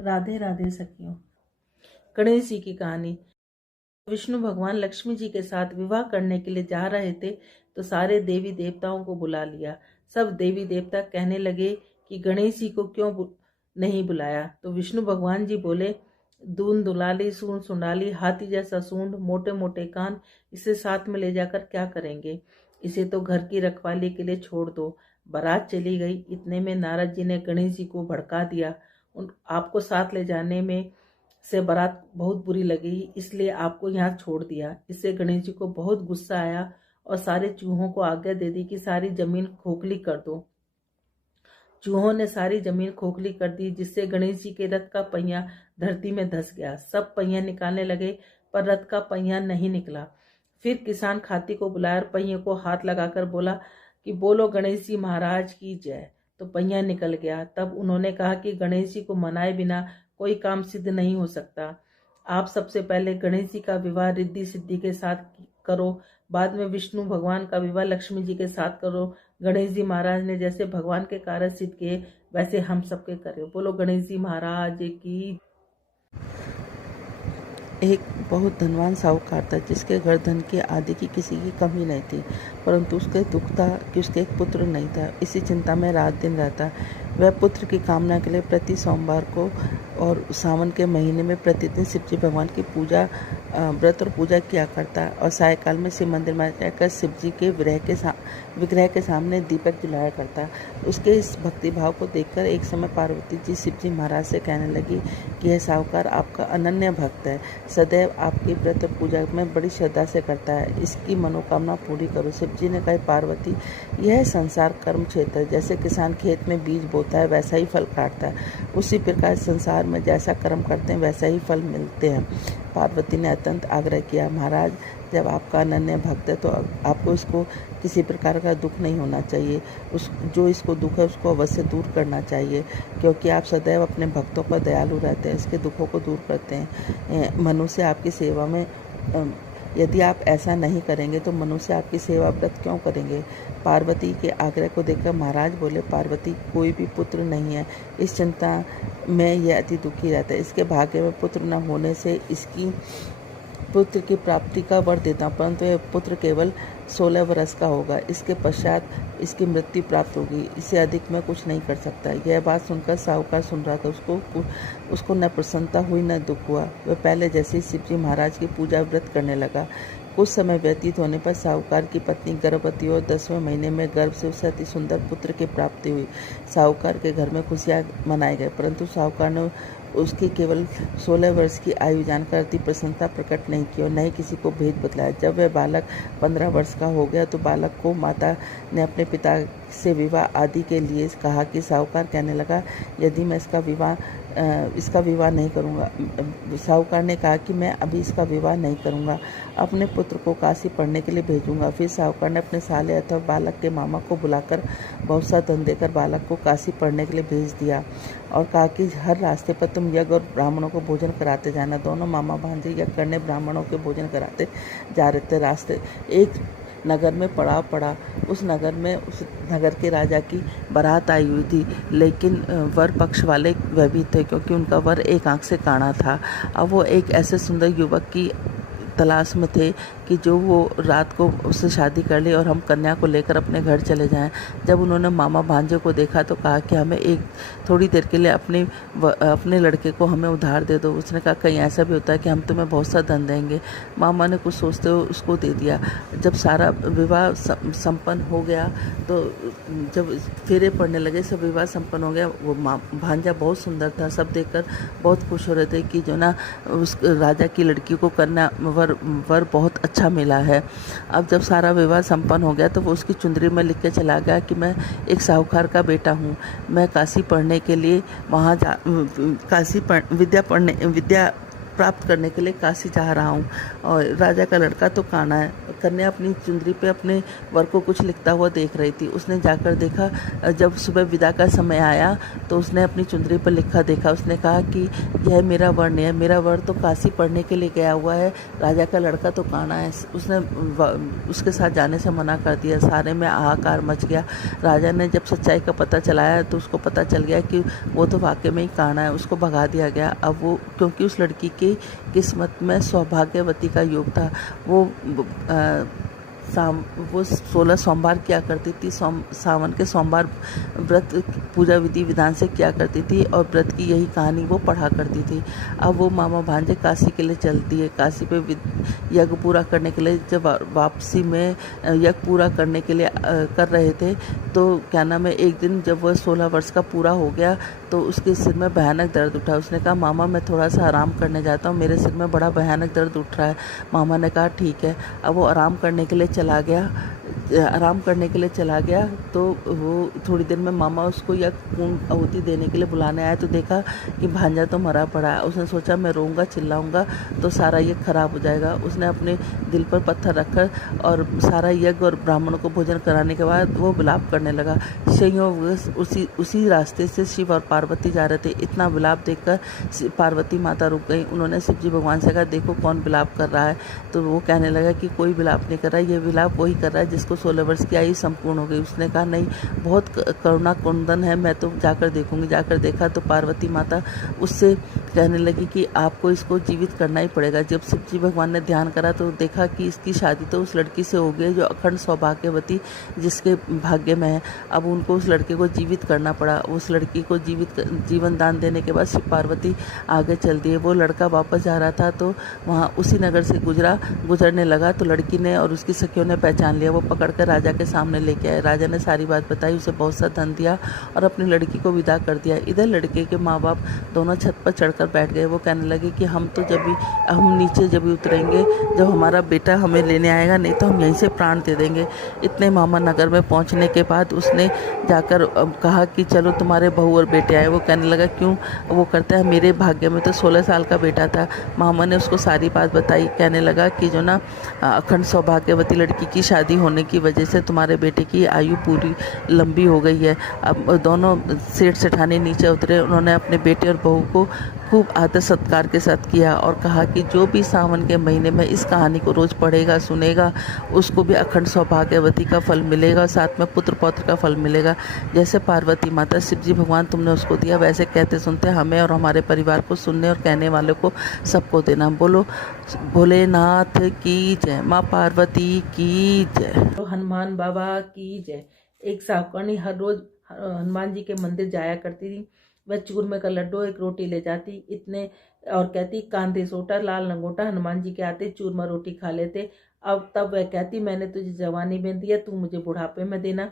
राधे राधे सखियों। गणेश जी की कहानी। विष्णु भगवान लक्ष्मी जी के साथ विवाह करने के लिए जा रहे थे तो सारे देवी देवताओं को बुला लिया। सब देवी देवता कहने लगे कि गणेश जी को क्यों नहीं बुलाया। तो विष्णु भगवान जी बोले, दून दुलाली, सूंड सुंडाली, हाथी जैसा सूंड, मोटे मोटे कान, इसे साथ में ले जाकर क्या करेंगे। इसे तो घर की रखवाली के लिए छोड़ दो। बारात चली गई। इतने में नारद जी ने गणेश जी को भड़का दिया। आपको साथ ले जाने में से बारात बहुत बुरी लगी, इसलिए आपको यहाँ छोड़ दिया। इससे गणेश जी को बहुत गुस्सा आया और सारे चूहों को आज्ञा दे दी कि सारी जमीन खोखली कर दो। चूहों ने सारी जमीन खोखली कर दी, जिससे गणेश जी के रथ का पहिया धरती में धंस गया। सब पहिया निकालने लगे पर रथ का पहिया नहीं निकला। फिर किसान खाती को बुलाया और पहिए को हाथ लगाकर बोला कि बोलो गणेश जी महाराज की जय। तो पहिया निकल गया। तब उन्होंने कहा कि गणेश जी को मनाए बिना कोई काम सिद्ध नहीं हो सकता। आप सबसे पहले गणेश जी का विवाह रिद्धि सिद्धि के साथ करो, बाद में विष्णु भगवान का विवाह लक्ष्मी जी के साथ करो। गणेश जी महाराज ने जैसे भगवान के कार्य सिद्ध किए वैसे हम सबके करें। बोलो गणेश जी महाराज की। एक बहुत धनवान साहूकार था जिसके घर धन की आदि की किसी की कमी नहीं थी, परंतु उसके दुख था कि उसके एक पुत्र नहीं था। इसी चिंता में रात दिन रहता। वह पुत्र की कामना के लिए प्रति सोमवार को और सावन के महीने में प्रतिदिन शिव जी भगवान की पूजा, व्रत और पूजा किया करता और सायकाल में शिव मंदिर में जाकर शिव जी के विग्रह के सामने दीपक जलाया करता। उसके इस भक्ति भाव को देखकर एक समय पार्वती जी शिव जी महाराज से कहने लगी कि यह साहूकार आपका अनन्य भक्त है, सदैव आपकी व्रत और पूजा में बड़ी श्रद्धा से करता है, इसकी मनोकामना पूरी करो। शिव जी ने कहा, पार्वती, यह संसार कर्म क्षेत्र है। जैसे किसान खेत में बीज बोता है वैसा ही फल काटता है, उसी प्रकार संसार में जैसा कर्म करते हैं वैसा ही फल मिलते हैं। पार्वती ने अत्यंत आग्रह किया, महाराज, जब आपका अनन्य भक्त है तो आपको इसको किसी प्रकार का दुख नहीं होना चाहिए। जो इसको दुख है उसको अवश्य दूर करना चाहिए, क्योंकि आप सदैव अपने भक्तों पर दयालु रहते हैं, इसके दुखों को दूर करते हैं। मनुष्य आपकी सेवा में यदि आप ऐसा नहीं करेंगे तो मनुष्य आपकी सेवा व्रत क्यों करेंगे। पार्वती के आग्रह को देखकर महाराज बोले, पार्वती, कोई भी पुत्र नहीं है, इस चिंता में यह अति दुखी रहता है। इसके भाग्य में पुत्र न होने से इसकी पुत्र की प्राप्ति का वर देता हूँ, परंतु यह पुत्र केवल 16 वर्ष का होगा। इसके पश्चात इसकी मृत्यु प्राप्त होगी, इससे अधिक मैं कुछ नहीं कर सकता। यह बात सुनकर साहूकार सुन रहा था। उसको न प्रसन्नता हुई न दुख हुआ। वह पहले जैसे ही शिव जी महाराज की पूजा व्रत करने लगा। कुछ समय व्यतीत होने पर साहूकार की पत्नी गर्भवती और 10वें महीने में गर्भ से उसे अति सुंदर पुत्र की प्राप्ति हुई। साहूकार के घर में खुशियाँ मनाए गए, परंतु साहूकार ने उसकी केवल 16 वर्ष की आयु जानकर अति प्रसन्नता प्रकट नहीं की और न ही किसी को भेद बतलाया। जब वह बालक 15 वर्ष का हो गया तो बालक को माता ने अपने पिता से विवाह आदि के लिए कहा कि साहूकार कहने लगा, यदि मैं इसका विवाह नहीं करूंगा। साहूकार ने कहा कि मैं अभी इसका विवाह नहीं करूंगा, अपने पुत्र को काशी पढ़ने के लिए भेजूंगा। फिर साहूकार ने अपने साले अथवा बालक के मामा को बुलाकर बहुत सा धन देकर बालक को काशी पढ़ने के लिए भेज दिया और कहा कि हर रास्ते पर तुम यज्ञ और ब्राह्मणों को भोजन कराते जाना। दोनों मामा भांजे यज्ञ करने ब्राह्मणों के भोजन कराते जा रहे थे। रास्ते एक नगर में पड़ाव पड़ा। उस नगर के राजा की बारात आई हुई थी, लेकिन वर पक्ष वाले वह भी थे, क्योंकि उनका वर एक आंख से काना था। अब वो एक ऐसे सुंदर युवक की तलाश में थे कि जो वो रात को उससे शादी कर ले और हम कन्या को लेकर अपने घर चले जाएं। जब उन्होंने मामा भांजे को देखा तो कहा कि हमें एक थोड़ी देर के लिए अपने लड़के को हमें उधार दे दो। उसने कहा, कहीं ऐसा भी होता है कि हम तुम्हें बहुत सा धन देंगे। मामा ने कुछ सोचते हुए उसको दे दिया। जब सारा विवाह संपन्न हो गया तो जब फेरे पड़ने लगे, सब विवाह संपन्न हो गया। वो भांजा बहुत सुंदर था, सब देखकर बहुत खुश हो रहे थे कि जो ना उस राजा की लड़की को कन्या वर बहुत अच्छा मिला है। अब जब सारा विवाह संपन्न हो गया तो वो उसकी चुंदरी में लिख के चला गया कि मैं एक साहूकार का बेटा हूँ, मैं काशी पढ़ने के लिए वहाँ विद्या प्राप्त करने के लिए काशी जा रहा हूँ। और राजा का लड़का तो काना है। कन्या अपनी चुंदरी पे अपने वर को कुछ लिखता हुआ देख रही थी। उसने जाकर देखा, जब सुबह विदा का समय आया तो उसने अपनी चुंदरी पर लिखा देखा। उसने कहा कि यह मेरा वर है, मेरा वर तो काशी पढ़ने के लिए गया हुआ है, राजा का लड़का तो काना है। उसने उसके साथ जाने से मना कर दिया। सारे में हाहाकार मच गया। राजा ने जब सच्चाई का पता चलाया तो उसको पता चल गया कि वो तो वाकई में ही काना है। उसको भगा दिया गया। अब वो, क्योंकि उस लड़की की किस्मत में सौभाग्यवती का योग था। वो 16 सोमवार किया करती थी। सावन के सोमवार व्रत पूजा विधि विधान से किया करती थी और व्रत की यही कहानी वो पढ़ा करती थी। अब वो मामा भांजे काशी के लिए चलती है। काशी पे यज्ञ पूरा करने के लिए जब वापसी में यज्ञ पूरा करने के लिए कर रहे थे तो क्या नाम है, एक दिन जब वह 16 वर्ष का पूरा हो गया तो उसके सिर में भयानक दर्द उठा। उसने कहा, मामा मैं थोड़ा सा आराम करने जाता हूँ, मेरे सिर में बड़ा भयानक दर्द उठ रहा है। मामा ने कहा ठीक है। अब वो आराम करने के लिए चला गया तो वो थोड़ी देर में मामा उसको या पूर्ण आहुति देने के लिए बुलाने आया तो देखा कि भांजा तो मरा पड़ा है। उसने सोचा मैं रोऊंगा चिल्लाऊंगा तो सारा यज्ञ खराब हो जाएगा। उसने अपने दिल पर पत्थर रखकर और सारा यज्ञ और ब्राह्मणों को भोजन कराने के बाद वो विलाप करने लगा। संयोग उसी रास्ते से शिव और पार्वती जा रहे थे। इतना विलाप देखकर पार्वती माता रुक गई। उन्होंने शिव जी भगवान से कहा, देखो कौन विलाप कर रहा है। तो वो कहने लगा कि कोई विलाप नहीं कर रहा है, ये विलाप वही कर रहा है जिसको 16 वर्ष की आयु संपूर्ण हो गई। उसने कहा, नहीं, बहुत करुणा कुंदन है, मैं तो जाकर देखूंगी। जाकर देखा तो पार्वती माता उससे कहने लगी कि आपको इसको जीवित करना ही पड़ेगा। जब शिव जी भगवान ने ध्यान करा तो देखा कि इसकी शादी तो उस लड़की से हो गई जो अखंड सौभाग्यवती जिसके भाग्य में है। अब उनको उस लड़के को जीवित करना पड़ा। उस लड़की को जीवन दान देने के बाद शिव पार्वती आगे चल दिए। वो लड़का वापस जा रहा था तो वहाँ उसी नगर से गुजरने लगा तो लड़की ने और उसकी सखियों ने पहचान लिया। वो पकड़कर राजा के सामने लेके आए। राजा ने सारी बात बताई, उसे बहुत सा धन दिया और अपनी लड़की को विदा कर दिया। इधर लड़के के माँ बाप दोनों छत पर चढ़कर बैठ गए। वो कहने लगे कि हम नीचे जब भी उतरेंगे, जब हमारा बेटा हमें लेने आएगा, नहीं तो हम यहीं से प्राण दे देंगे। इतने मामा नगर में पहुंचने के बाद उसने जाकर कहा कि चलो तुम्हारे बहू और बेटे आए। वो कहने लगा क्यों? वो करता है, मेरे भाग्य में तो 16 साल का बेटा था। मामा ने उसको सारी बात बताई। कहने लगा कि जो ना अखंड सौभाग्यवती लड़की की शादी होने की वजह से तुम्हारे बेटे की आयु पूरी लंबी हो गई है। अब दोनों सेठ सेठानी नीचे उतरे। उन्होंने अपने बेटे और बहू को खूब आदर सत्कार के साथ किया और कहा कि जो भी सावन के महीने में इस कहानी को रोज पढ़ेगा सुनेगा उसको भी अखंड सौभाग्यवती का फल मिलेगा, साथ में पुत्र पौत्र का फल मिलेगा। जैसे पार्वती माता शिव जी भगवान तुमने उसको दिया, वैसे कहते सुनते हमें और हमारे परिवार को सुनने और कहने वालों को सबको देना। बोलो भोलेनाथ की जय, माँ पार्वती की जय, तो हनुमान बाबा की जय। एक सावकर्णी हर रोज हनुमान जी के मंदिर जाया करती थी। वह चूरमे का लड्डू एक रोटी ले जाती इतने और कहती, कांधे सोटा लाल लंगोटा, हनुमान जी के आते चूरमा रोटी खा लेते। अब तब वह कहती, मैंने तुझे जवानी में दिया, तू मुझे बुढ़ापे में देना।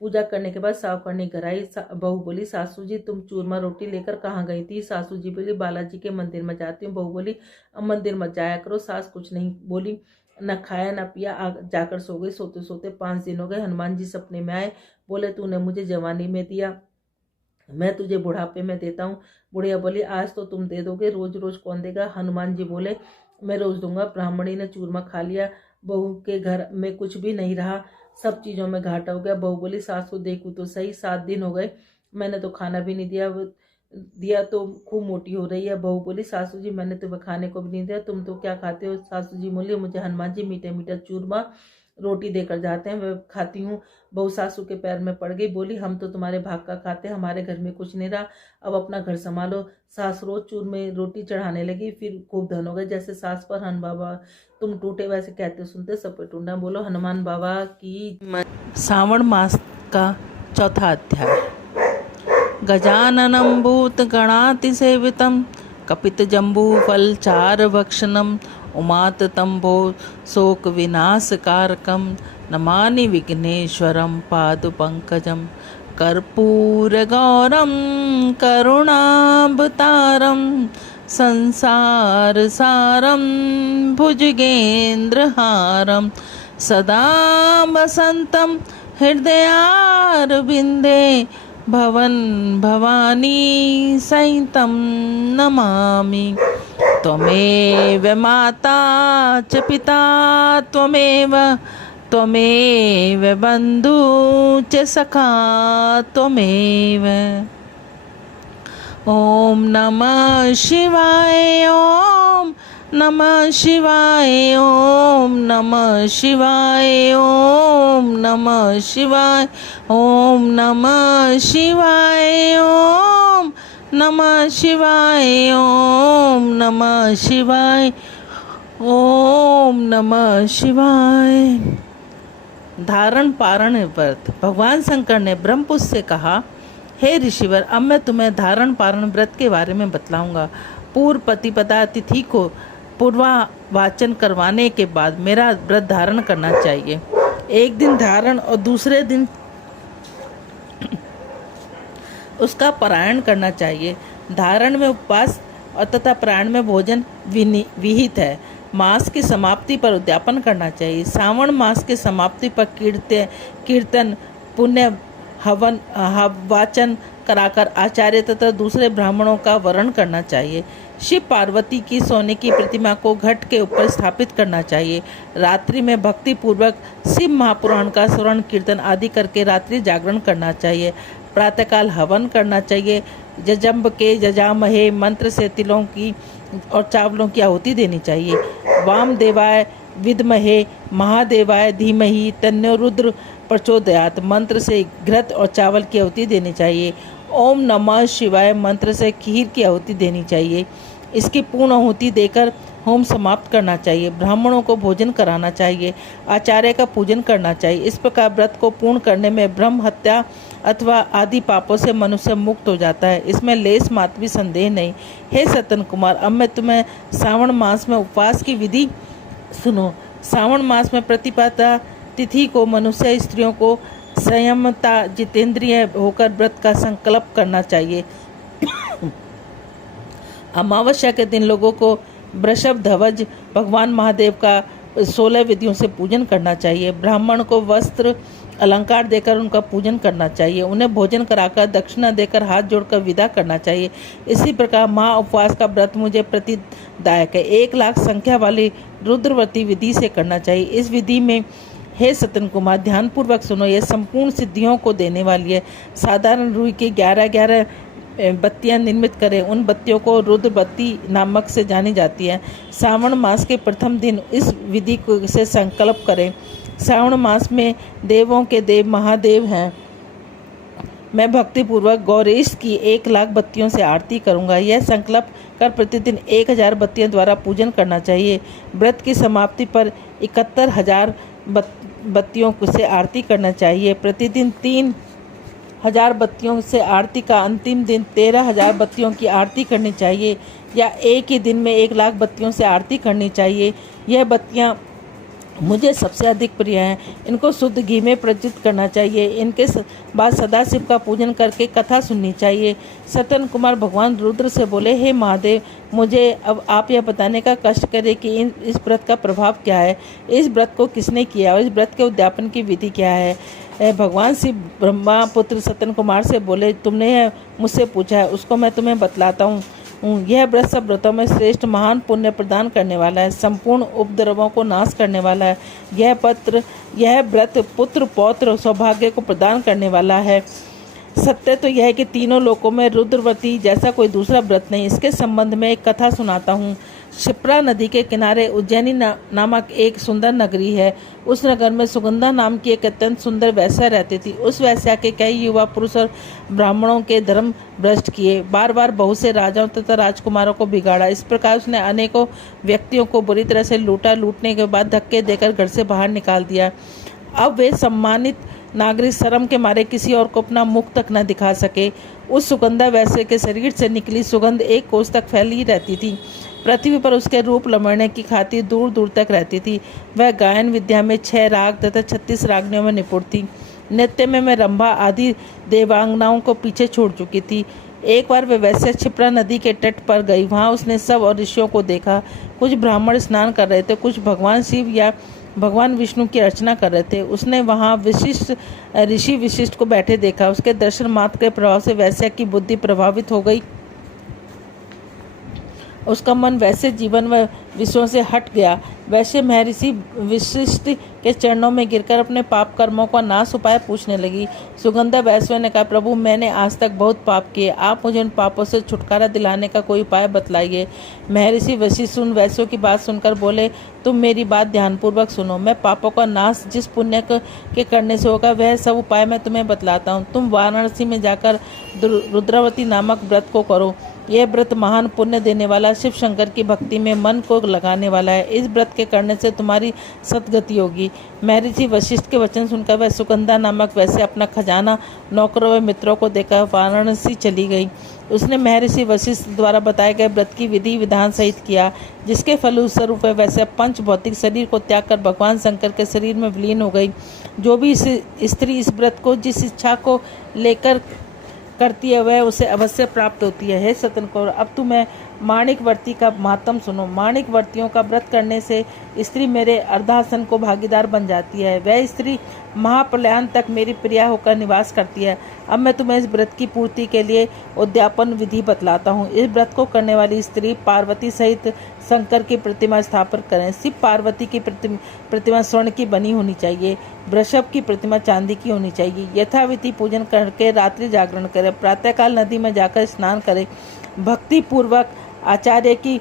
पूजा करने के बाद सावकर्णी घर आई। बहू बोली, सासू जी तुम चूरमा रोटी लेकर कहाँ गई थी? सासू जी बोली, बालाजी के मंदिर में जाती हूँ। बहू बोली, मंदिर मत जाया करो। सास कुछ नहीं बोली, न खाया न पिया, जाकर सो गई। सोते सोते 5 दिन हो गए। हनुमान जी सपने में आए। बोले, तूने मुझे जवानी में दिया, मैं तुझे बुढ़ापे में देता हूँ। बुढ़िया बोली, आज तो तुम दे दोगे, रोज रोज कौन देगा? हनुमान जी बोले, मैं रोज दूंगा। ब्राह्मणी ने चूरमा खा लिया। बहू के घर में कुछ भी नहीं रहा, सब चीजों में घाटा हो गया। बहू बोली, सासू देखूं तो सही, 7 दिन हो गए, मैंने तो खाना भी नहीं दिया तो खूब मोटी हो रही है। बहू बोली, सासू जी मैंने तुम्हें खाने को भी नहीं दिया, तुम तो क्या खाते हो? सासू जी बोली, मुझे हनुमान जी मीठे मीठा चूरमा रोटी देकर जाते हैं, मैं खाती हूँ। बहू सासू के पैर में पड़ गई। बोली, हम तो तुम्हारे भाग का खाते, हमारे घर में कुछ नहीं रहा, अब अपना घर संभालो। सास रोज चूरमे रोटी चढ़ाने लगी। फिर खूब धन हो गए। जैसे सास पर हनुमान बाबा तुम टूटे, वैसे कहते सुनते सब पे टूटा। बोलो हनुमान बाबा की। श्रावण मास का चौथा अध्याय। गजाननं भूतगणातिसेवितं कपितजम्बूफलचारभक्षणं उमाततम्बो शोकविनाशकारकं नमामि विघ्नेश्वरं पादपङ्कजं कर्पूरगौरं करुणावतारं संसारसारं भुजगेन्द्रहारं सदा वसन्तं हृदयारविन्दे भवन भवानी सहितं नमामि। त्वमेव माता च पिता त्वमेव बन्धु च सखा त्वमेव। ओम नमः शिवाय, ओम नमः शिवाय, ओम नमः शिवाय, ओम नमः शिवाय, ओम नमः शिवाय, ओम नमः शिवाय, ओम नमः शिवाय, ओम नमः शिवाय। धारण पारण व्रत। भगवान शंकर ने ब्रह्मपुत्र से कहा, हे ऋषिवर, अब मैं तुम्हें धारण पारण व्रत के बारे में बतलाऊंगा। पूर्व प्रतिपदा तिथि को पूर्वावाचन करवाने के बाद मेरा व्रत धारण करना चाहिए। एक दिन धारण और दूसरे दिन उसका पारायण करना चाहिए। धारण में उपवास और तथा पारायण में भोजन विहित है। मास की समाप्ति पर उद्यापन करना चाहिए। श्रावण मास की समाप्ति पर कीर्तन पुण्य हवन वाचन कराकर आचार्य तथा दूसरे ब्राह्मणों का वरण करना चाहिए। शिव पार्वती की सोने की प्रतिमा को घट के ऊपर स्थापित करना चाहिए। रात्रि में भक्ति पूर्वक शिव महापुराण का श्रवण कीर्तन आदि करके रात्रि जागरण करना चाहिए। प्रातःकाल हवन करना चाहिए। जजम्ब के जजामहे मंत्र से तिलों की और चावलों की आहुति देनी चाहिए। वामदेवाय विद्महे महादेवाय धीमहि तन्नो रुद्र प्रचोदयात मंत्र से घृत और चावल की आहुति देनी चाहिए। ओम नमः शिवाय मंत्र से खीर की आहुति देनी चाहिए। इसकी पूर्ण आहुति देकर होम समाप्त करना चाहिए। ब्राह्मणों को भोजन कराना चाहिए। आचार्य का पूजन करना चाहिए। इस प्रकार व्रत को पूर्ण करने में ब्रह्म हत्या अथवा आदि पापों से मनुष्य मुक्त हो जाता है। इसमें लेस मात्र भी संदेह नहीं। हे सतन कुमार, अब मैं तुम्हें श्रावण मास में उपवास की विधि सुनो। श्रावण मास में प्रतिपदा तिथि को मनुष्य स्त्रियों को संयमता जितेंद्रिय होकर व्रत का संकल्प करना चाहिए। अमावस्या के दिन लोगों को वृषभ ध्वज भगवान महादेव का 16 विधियों से पूजन करना चाहिए। ब्राह्मण को वस्त्र अलंकार देकर उनका पूजन करना चाहिए। उन्हें भोजन कराकर दक्षिणा देकर हाथ जोड़कर विदा करना चाहिए। इसी प्रकार महा उपवास का व्रत मुझे प्रतिदायक है। 1 लाख संख्या वाली रुद्रवती विधि से करना चाहिए। इस विधि में हे सतन कुमार, ध्यानपूर्वक सुनो, यह संपूर्ण सिद्धियों को देने वाली है। साधारण रुई के 11 बत्तियां निर्मित करें। उन बत्तियों को रुद्र बत्ती नामक से जानी जाती है। श्रावण मास के प्रथम दिन इस विधि से संकल्प करें। श्रावण मास में देवों के देव महादेव हैं। मैं भक्तिपूर्वक गौरीश की 1 लाख बत्तियों से आरती करूंगा। यह संकल्प कर प्रतिदिन 1000 बत्तियों द्वारा पूजन करना चाहिए। व्रत की समाप्ति पर 71,000 बत्तियों से आरती करना चाहिए। प्रतिदिन 3000 बत्तियों से आरती का अंतिम दिन 13,000 बत्तियों की आरती करनी चाहिए, या एक ही दिन में 1 लाख बत्तियों से आरती करनी चाहिए। यह बत्तियां मुझे सबसे अधिक प्रिय हैं। इनको शुद्ध घी में प्रज्वलित करना चाहिए। इनके बाद सदाशिव का पूजन करके कथा सुननी चाहिए। सतन कुमार भगवान रुद्र से बोले, हे महादेव, मुझे अब आप यह बताने का कष्ट करें कि इस व्रत का प्रभाव क्या है, इस व्रत को किसने किया और इस व्रत के उद्यापन की विधि क्या है। भगवान शिव ब्रह्मा पुत्र सतन कुमार से बोले, तुमने मुझसे पूछा है, उसको मैं तुम्हें बतलाता हूँ। यह व्रत सब व्रतों में श्रेष्ठ महान पुण्य प्रदान करने वाला है, संपूर्ण उपद्रवों को नाश करने वाला है। यह व्रत पुत्र पौत्र सौभाग्य को प्रदान करने वाला है। सत्य तो यह है कि तीनों लोकों में रुद्रवती जैसा कोई दूसरा व्रत नहीं। इसके संबंध में एक कथा सुनाता हूँ। क्षिप्रा नदी के किनारे उज्जैनी नामक एक सुंदर नगरी है। उस नगर में सुगंधा नाम की एक अत्यंत सुंदर वैश्या रहती थी। उस वैश्या के कई युवा पुरुष और ब्राह्मणों के धर्म भ्रष्ट किए। बार बार बहुत से राजाओं तथा राजकुमारों को बिगाड़ा। इस प्रकार उसने अनेकों व्यक्तियों को बुरी तरह से लूटा। लूटने के बाद धक्के देकर घर से बाहर निकाल दिया। अब वे सम्मानित नागरिक शर्म के मारे किसी और को अपना मुख तक न दिखा सके। उस सुगंधा वैश्य के शरीर से निकली सुगंध 1 कोस तक फैली रहती थी। पृथ्वी पर उसके रूप लमड़ने की खातिर दूर दूर तक रहती थी। वह गायन विद्या में 6 राग तथा 36 रागनियों में निपुण थी। नृत्य में रंभा आदि देवांगनाओं को पीछे छोड़ चुकी थी। एक बार वह वैश्या क्षिप्रा नदी के तट पर गई। वहां उसने सब और ऋषियों को देखा। कुछ ब्राह्मण स्नान कर रहे थे, कुछ भगवान शिव या भगवान विष्णु की अर्चना कर रहे थे। उसने वहाँ ऋषि वशिष्ठ को बैठे देखा। उसके दर्शन मात्र के प्रभाव से वैश्या की बुद्धि प्रभावित हो गई। उसका मन वैसे जीवन व विषयों से हट गया। वैसे महर्षि वशिष्ठ के चरणों में गिरकर अपने पाप कर्मों का नाश उपाय पूछने लगी। सुगंधा वैश्य ने कहा, प्रभु मैंने आज तक बहुत पाप किए, आप मुझे उन पापों से छुटकारा दिलाने का कोई उपाय बतलाइए। महर्षि वशिष्ठ उन वैश्यों की बात सुनकर बोले, तुम मेरी बात ध्यानपूर्वक सुनो। मैं पापों का नाश जिस पुण्य के करने से होगा वह सब उपाय मैं तुम्हें बतलाता हूँ। तुम वाराणसी में जाकर रुद्रावती नामक व्रत को करो। यह व्रत महान पुण्य देने वाला, शिव शंकर की भक्ति में मन को लगाने वाला है। इस व्रत के करने से तुम्हारी सद्गति होगी। महर्षि वशिष्ठ के वचन सुनकर वह सुगंधा नामक वैसे अपना खजाना नौकरों व मित्रों को देकर वाराणसी चली गई। उसने महर्षि वशिष्ठ द्वारा बताए गए व्रत की विधि विधान सहित किया, जिसके फलस्वरूप वह वैसे पंच भौतिक शरीर को त्याग कर भगवान शंकर के शरीर में विलीन हो गई। जो भी स्त्री इस व्रत को जिस इच्छा को लेकर करती है वह उसे अवश्य प्राप्त होती है। हे सतन कौर, अब तुम्हें माणिकवर्ती का महात्म सुनो। माणिकवर्तियों का व्रत करने से स्त्री मेरे अर्धासन को भागीदार बन जाती है। वह स्त्री महाप्रलयान तक मेरी प्रिया होकर निवास करती है। अब मैं तुम्हें इस व्रत की पूर्ति के लिए उद्यापन विधि बतलाता हूँ। इस व्रत को करने वाली स्त्री पार्वती सहित शंकर की प्रतिमा स्थापन करें। शिव पार्वती की प्रतिमा स्वर्ण की बनी होनी चाहिए। वृषभ की प्रतिमा चांदी की होनी चाहिए। यथाविधि पूजन करके रात्रि जागरण करें। प्रातःकाल नदी में जाकर स्नान करें। भक्ति पूर्वक आचार्य की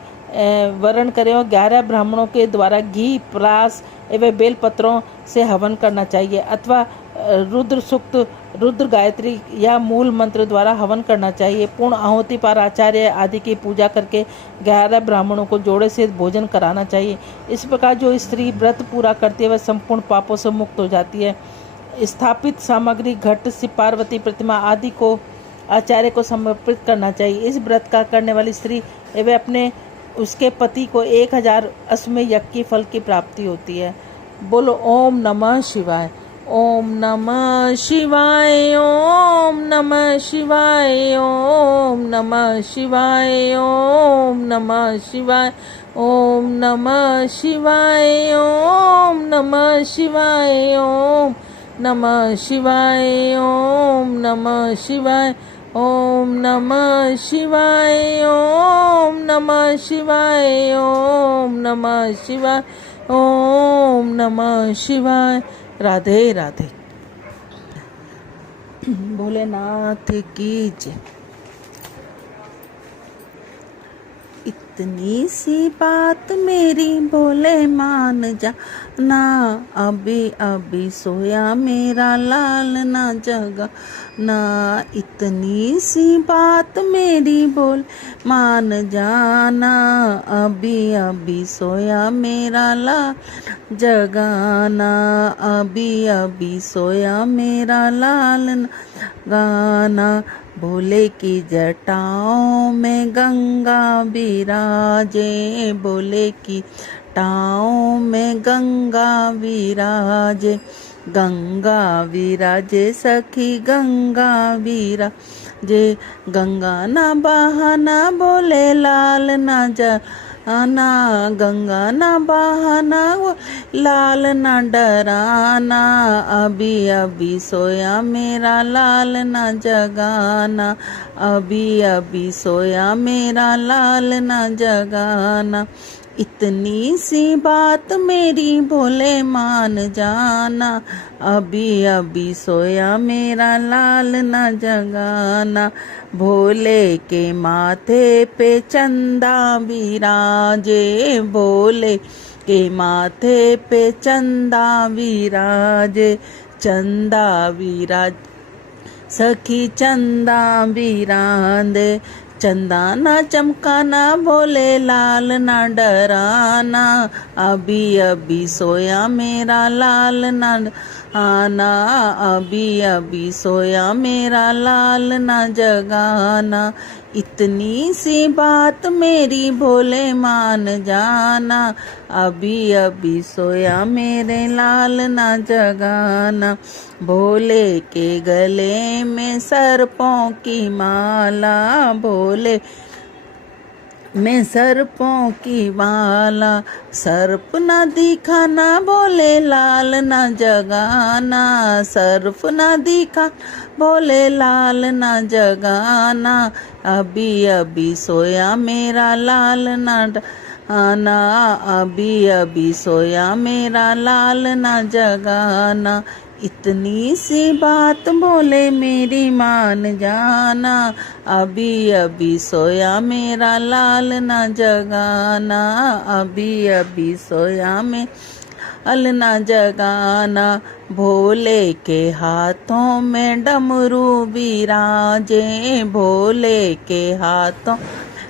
वर्ण करें और 11 ब्राह्मणों के द्वारा घी, प्रास एवं बेलपत्रों से हवन करना चाहिए अथवा रुद्र सूक्त, रुद्र गायत्री या मूल मंत्र द्वारा हवन करना चाहिए। पूर्ण आहुति पर आचार्य आदि की पूजा करके 11 ब्राह्मणों को जोड़े से भोजन कराना चाहिए। इस प्रकार जो स्त्री व्रत पूरा करती है वह संपूर्ण पापों से मुक्त हो जाती है। स्थापित सामग्री घट, शिव पार्वती प्रतिमा आदि को आचार्य को समर्पित करना चाहिए। इस व्रत का करने वाली स्त्री एवं अपने उसके पति को 1000 अश्वमेध यज्ञ की फल की प्राप्ति होती है। बोलो ओम नमः शिवाय। ओम नमः शिवाय। ओम नमः शिवाय। ओम नमः शिवाय। ओम नमः शिवाय। ओम नमः शिवाय। ओम नमः शिवाय। ओम नमः शिवाय। ओम नमः शिवाय। ओम नमः शिवाय। ओम नमः शिवाय। ओम नमः शिवाय। ओम नमः शिवाय। राधे राधे। भोलेनाथ की जय। इतनी सी बात मेरी बोले मान जा ना, अभी अभी सोया मेरा लाल ना जगा ना। इतनी सी बात मेरी बोल मान जाना, अभी अभी सोया मेरा लाल जगाना। अभी अभी सोया मेरा लाल गाना। भोले की जटाओं में गंगा विराजे, भोले की जटाओं में गंगा विराजे। गंगा विराजे सखी गंगा विराजे। गंगा ना बहाना बोले लाल ना जाना, गंगा ना बहाना लाल ना डराना। अभी अभी सोया मेरा लाल ना जगाना, अभी अभी सोया मेरा लाल ना जगाना। इतनी सी बात मेरी भोले मान जाना, अभी अभी सोया मेरा लाल ना जगाना। भोले के माथे पे चंदा विराजे, भोले के माथे पे चंदा विराजे। चंदा विराज सखी चंदा विरांदे। चंदा ना चमकाना भोले लाल ना डराना, अभी अभी सोया मेरा लाल ना आना। अभी अभी सोया मेरा लाल ना जगाना। इतनी सी बात मेरी भोले मान जाना, अभी अभी सोया मेरे लाल ना जगाना। भोले के गले में सर्पों की माला, भोले मैं सर्पों की माला, सर्प न दिखा ना बोले लाल न जगाना, सर्प न दिखा बोले लाल न जगाना, अभी अभी सोया मेरा लाल न आना, अभी अभी सोया मेरा लाल न जगाना, इतनी सी बात बोले मेरी मान जाना, अभी अभी सोया मेरा लाल न जगाना, अभी अभी सोया में अल न जगाना, भोले के हाथों में डमरू बिराजे, भोले के हाथों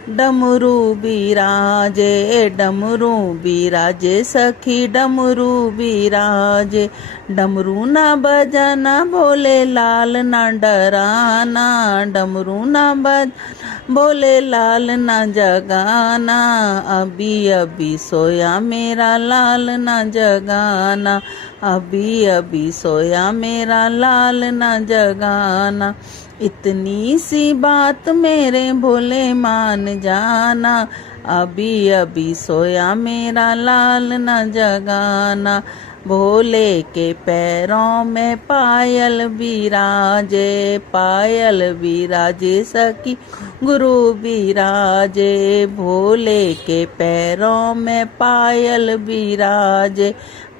डमरू बिराजे, डमरू बिराजे सखी डमरू बिराजे, डमरू ना बजाना भोले लाल ना डराना, डमरू ना बजाना भोले लाल ना जगाना, अभी अभी सोया मेरा लाल ना जगाना, अभी अभी सोया मेरा लाल ना जगाना, इतनी सी बात मेरे भोले मान जाना, अभी अभी सोया मेरा लाल न जगाना, भोले के पैरों में पायल बिराजे, पायल बिराजे सखी गुरु बिराजे, भोले के पैरों में पायल बिराजे,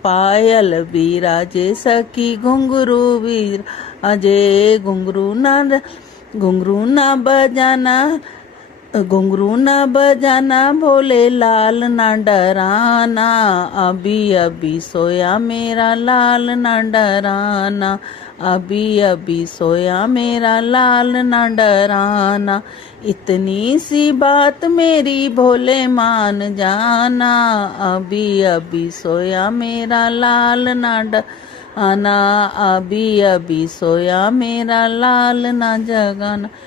पायल बिराजे सखी घुंघरू बिराजे, घुंघरू ना बजाना, घुंघरू ना बजाना भोले लाल ना डराना, अभी अभी सोया मेरा लाल ना डराना, अभी अभी सोया मेरा लाल ना डराना, इतनी सी बात मेरी भोले मान जाना, अभी अभी सोया मेरा लाल ना डराना, अभी अभी सोया मेरा लाल ना जगाना।